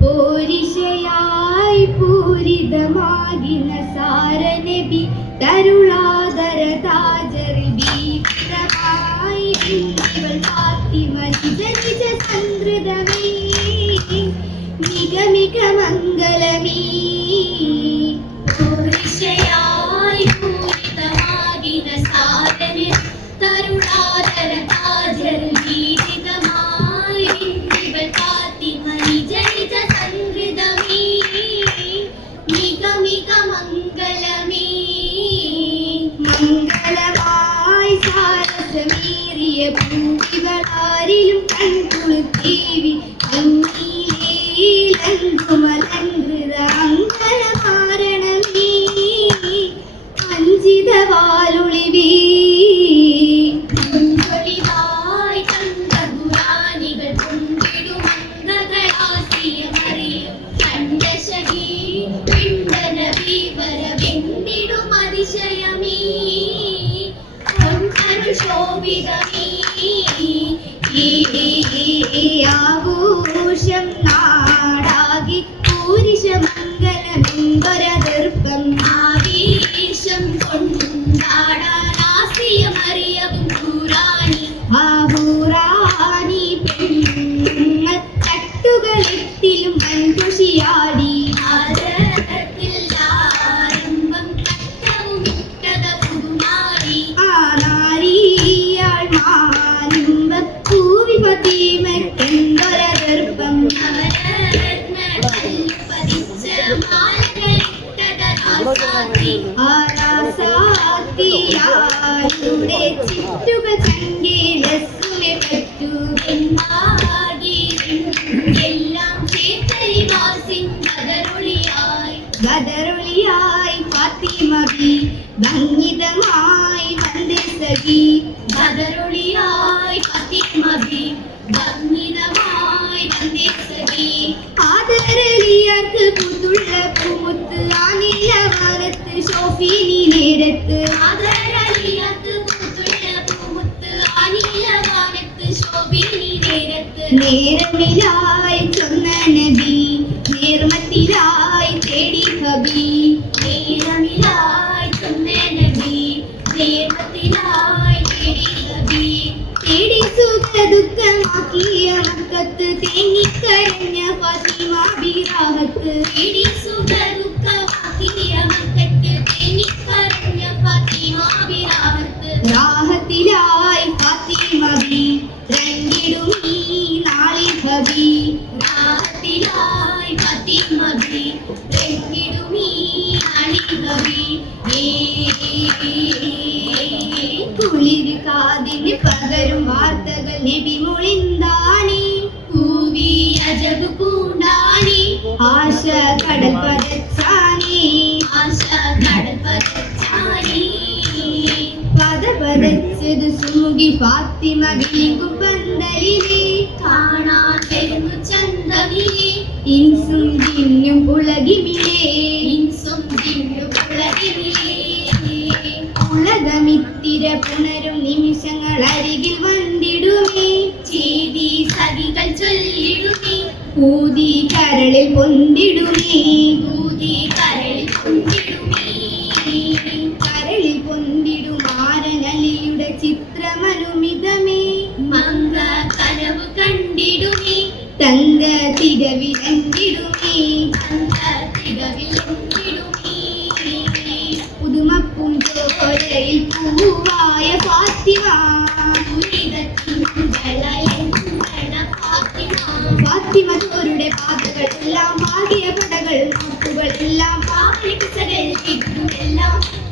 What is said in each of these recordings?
പോരിശയായി പൂരിതമാകിന സാരനബി തരുളാദര താജറിൽ ഭീകരമായി ഇവൾ ഫാത്തിമ നിജ നിജ സംതൃതമേ മിക മിക മംഗളമേ. പോരിശയായി പൂരിതമാകിന സാരനബി തരുളാദര താജറിൽ ഭീകരമായി ഇവൾ ഫാത്തിമ നിജ നിജ സംതൃതമേ മിക മിക മംഗളമേ. മംഗളമായി സാരസമേറിയ പൂവിവളാരിലും കൺകുളുത്തേവി അങ്ങിലേലങ്കുമലങ്കൃത അങ്കണമാരണമേ അഞ്ചിതവാലുളിവേ. മഞ്ചൊലിവായി തങ്കപുരാണികൾ കൊണ്ടിടും അംഗകളാസിയമറിയും കണ്ടശകി പിണ്ടനബി വരവെന്തിടും അതിശയമേ പൊൻകരുൾ ശോഭിതമേ. ആഘോഷം നാടാകി പൂരിശമംഗലമെന്തൊരതർപ്പം ആവേശം കൊണ്ടാടാനാസിയമറിയതും പുരാണി ആഹൂറാനി പെൺമത്തട്ടുകളെത്തിലും വൻകുഷിയാടി ഭാരതത്തിൽ ആരംഭം തട്ടവുമിട്ടത പുതുമാറി ആ നാരിയാൾ മാനുമ്പ പൂവിപതിമക്കെന്തൊരതർപ്പം നവരത്ന കൽപ്പതിച്ച മാലകളിട്ടത രാസാത്തി ആരാസാത്തിയാളുടെ ചിറ്റുകൾ ചങ്കേലസുനെ പറ്റു എന്നാകി എല്ലാം ചേതരിവാസിൻ ബദറുളിയായി ബദറുളിയായി ഫാത്തിമബി ഭംഗിതമായി വന്ദേ സഖി ബദറുളിയായി ഫാത്തിമബി ഭംഗിതമായി വന്ദേ സഖി. ആദരലിയർക്ക് പുതുള്ള പൂമുത്ത് ആനിലവനത്ത് ശോഭിനി നേരത്ത് ആദരലിയത്ത് പൂത്തുള്ള പൂമുത്ത് ആനിലവാനത്ത് ശോഭിനി നേരത്ത് നേരമിലായി ചൊന്ന നബി നേർമത്തിലായി തേടി കബി നേരമിലായി ചൊന്ന നബി നേമത്തിലായി തേടി കബി തേടി സുഖ ദുഃഖമാക്കിയ മക്കത്ത് തേങ്ങിക്കരഞ്ഞ ഫാത്തിമ ബിറാഹത്ത് തേടി സുഖ ദുഃഖമാക്കിയ മക്കത്ത് തേങ്ങിക്കരഞ്ഞ ഫാത്തിമ ബിറാഹത്ത് രാഹത്തിലായി ഫാത്തിമ ബി രണ്ടിടുമീ നാളി കബി രാഹത്തിലായി ഫാത്തിമ ബി രണ്ടിടുമീ നാളി കബി. കുളിര് കാതിന് പകരും വാർത്തകൾ നബി മൊഴിന്താണി പൂവി അജബ് പൂണ്ടാണി ആശ കടൽ പതച്ചാനി ആശ കടൽ പതച്ചാനി പതപതച്ചത് സുമുഖി ഫാത്തിമ വിളിക്കും പന്തലിലെ കാണാൻ വരുന്നു ചന്തമിലെ ഇൻസും ജിന്നും പുളകിമിലേ ഇൻസും തിന്നു പുളകിമിലെ ഉലകമിത്തിര പുണരും നിമിഷങ്ങൾ അരികിൽ വന്നിടുമേ ചേതി സഖികൾ ചൊല്ലിടുമേ ഊതി കരളിൽ പൊന്തിടുമേ ഊതി കരളിൽ കൊണ്ടിടുമേ കരളിൽ പൊന്തിടുമാരനലിയുടെ ചിത്രമനുമിതമേ മങ്ക കനവ് കണ്ടിടുമേ തങ്ക തികവിലണ്ടിടുമേ അന്ത തികവിലെത്തിടുമേ പുതുമപ്പും ചോരയിൽ പൂവായ ഫാത്തിമ ഫാത്തിമ ചോരുടെ പാതകളെല്ലാം ഭാഗ്യ പടകൾ നോക്കുകളെല്ലാം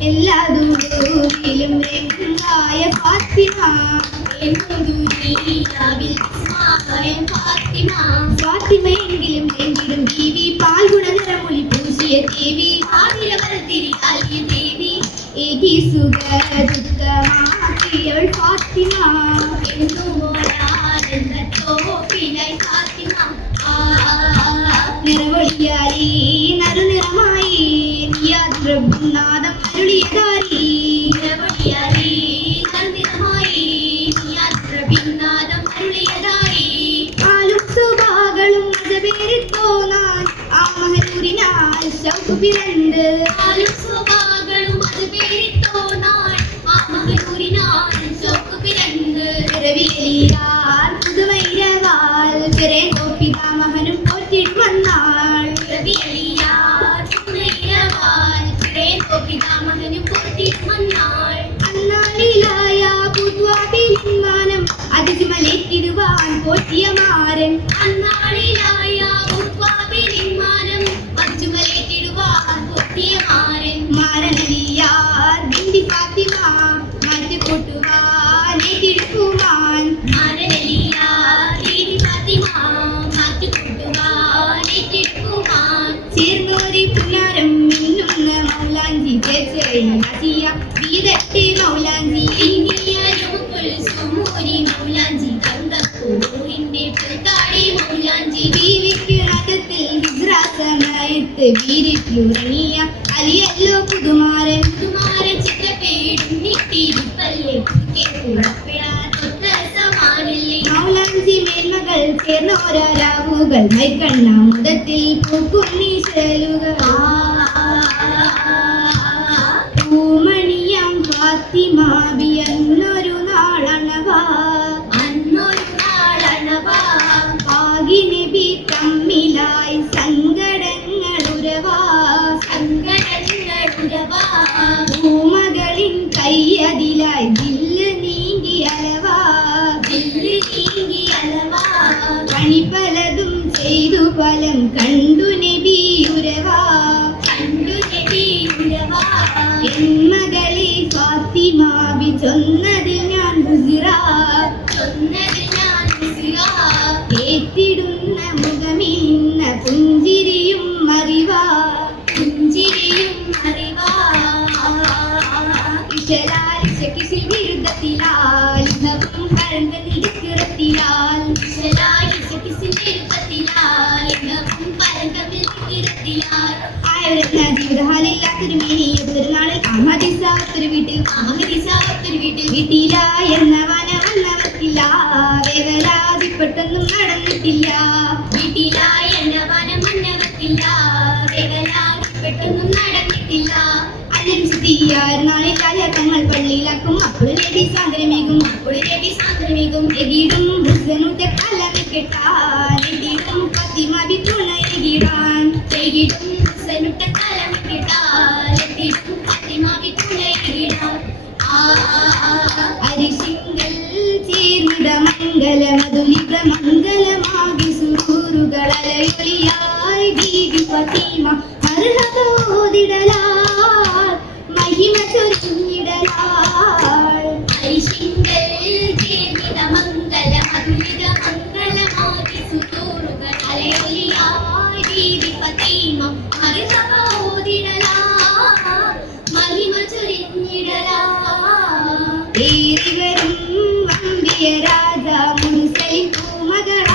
എല്ലാ ദൂരത്തിലും രംഗായ ഫാത്തിമ ഫാത്തിമയെങ്കിലും എങ്കിലും ദേവി പാൽഗുണനിറമൊളി പൂശിയ ദേവി ഏകി സുഖ ദുഃഖമാക്കിയവൾ ഫാത്തിമ നിറവൊളിയായി നറുനിറമായി നിയാദ്രനാദം അരുളിയതാരി ആലും സുഭാകളും മതപേരിത്തോന്നാ ഷോക്ക് പിറந்து ആലും സ്വഭാകളും അത് പേരിട്ടോനാൾ ആ മകനൂരിനാൾ ഷോക്ക് പിറந்து പിറവിയിലാർ പുതുമൈരവാൽ പിറേന്തോ പിതാമഹനും പോറ്റിട്ട് വന്നാൾ പിറവിയലിയാർ പുതുമൈരവാൽ പിറേന്തോ പിതാമഹനും പോറ്റിട്ട് വന്നാൾ അന്നാളിലായ പുതുവാപിലിമാനം അതിജുമലേറ്റിടുവാൻ പോറ്റിയ മാരൻ അന്നാളിലായ ഉത്വാപിരിമാനം മഞ്ചുമലേറ്റിടുവാൻ പൊട്ടിയ മാരൻ മാരനലിയാർ ബിന്ദി ഫാത്തിമ മാറ്റുകൂട്ടുവാൻ ഏറ്റെടുക്കുവാൻ മാരനലിയാർ ബീവി ഫാത്തിമ മാറ്റുകൂട്ടുവാൻ ഏറ്റെടുക്കുവാൻ ചേർന്നോരി പുന്നാരം മിന്നുന്ന മൗലാഞ്ചി ചേച്ചിയ വീരട്ടെ മൗലാഞ്ചി ഇന്നിയ നമുക്കുൽ സുമൂരി മൗലാഞ്ചി കണ്ടപ്പൂരിന്റെ പുൽത്താടി മൗലാഞ്ചി ബീവിക്ക് നാട്ടത്തിൽ ഹിജ്റാസമയത്ത് വീരിലുറങ്ങിയ അലിയല്ലോ പുതുമാരൻ കുമാരൻ ചിത്രപേടും നിട്ടിരിപ്പല്ലേ പുറപ്പെടാൻ ഒത്ത സമാനല്ലേ മൗലാഞ്ചി മേന്മകൾ ചേർന്നോരാവുകൾ മൈക്കണ്ണ മുതത്തിൽ പൂക്കുന്നീശലുകൾ പൂമണിയം ഫാത്തിമാബി എന്നൊരു നാളണവാ അന്നൊരു നാളണവാ ആകിനബി തമ്മിലായി സങ്കടങ്ങളുരവാ സങ്കടങ്ങളുടവാ പൂമകളിൻ കയ്യതിലായി ദില്ല് നീങ്ങി അലവാ ദില്ല് നീങ്ങി അലവാ പണി പലതും ചെയ്തു ഫലം കണ്ടു നബിയുരവാ കണ്ടു നബിയുരവാ എൻ മകളെ ഫാത്തിമാബി ചൊന്നതിൽ ഞാൻ ബുസിറാ ചൊന്നതിൽ ഞാൻ ബിസിറാ ഏറ്റിടുന്ന മുഖമിന്ന പുഞ്ചിരിയും അറിവാ പുഞ്ചിരിയും അറിവാ ഇശലാലിശക്കിസിൽ വിരുദ്ധത്തിലാൽ ഇഹവും പരന്ത നിൽക്കിറത്തിലാൽ ആയിരുന്ന ജീവിതഹാലില്ലാത്തൊരു മേനിയൊരു നാളിൽ അഹദിസാത്തൊരു വീട്ടിൽ വീട്ടിലായെന്ന വന വന്നവർക്കില്ല വേവലാതിപ്പെട്ടൊന്നും നടന്നിട്ടില്ല അഞ്ചിയാറ് നാളിൽ രാജാക്കങ്ങൾ പള്ളിയിലാക്കും അപ്പോൾ നബി സാന്ദ്രമേകും എകിടും ഹുസനുറ്റ കലമ കെട്ടാൻ എകിടും ഫാത്തിമാബി തുണയെകിടാൻ അരിശിങ്കൽ ചേർന്നിട മംഗല മധുലിക മംഗലമാകി സുരൂറുകൾ അലയൊലിയായി ബീബി ഫാത്തിമ മർഹബോദിടലാൽ മഹിമ ചൊരിഞ്ഞിടലാൽ ഏറിവരും വമ്പിയ രാജ മുൻസലിം പൂമകൾ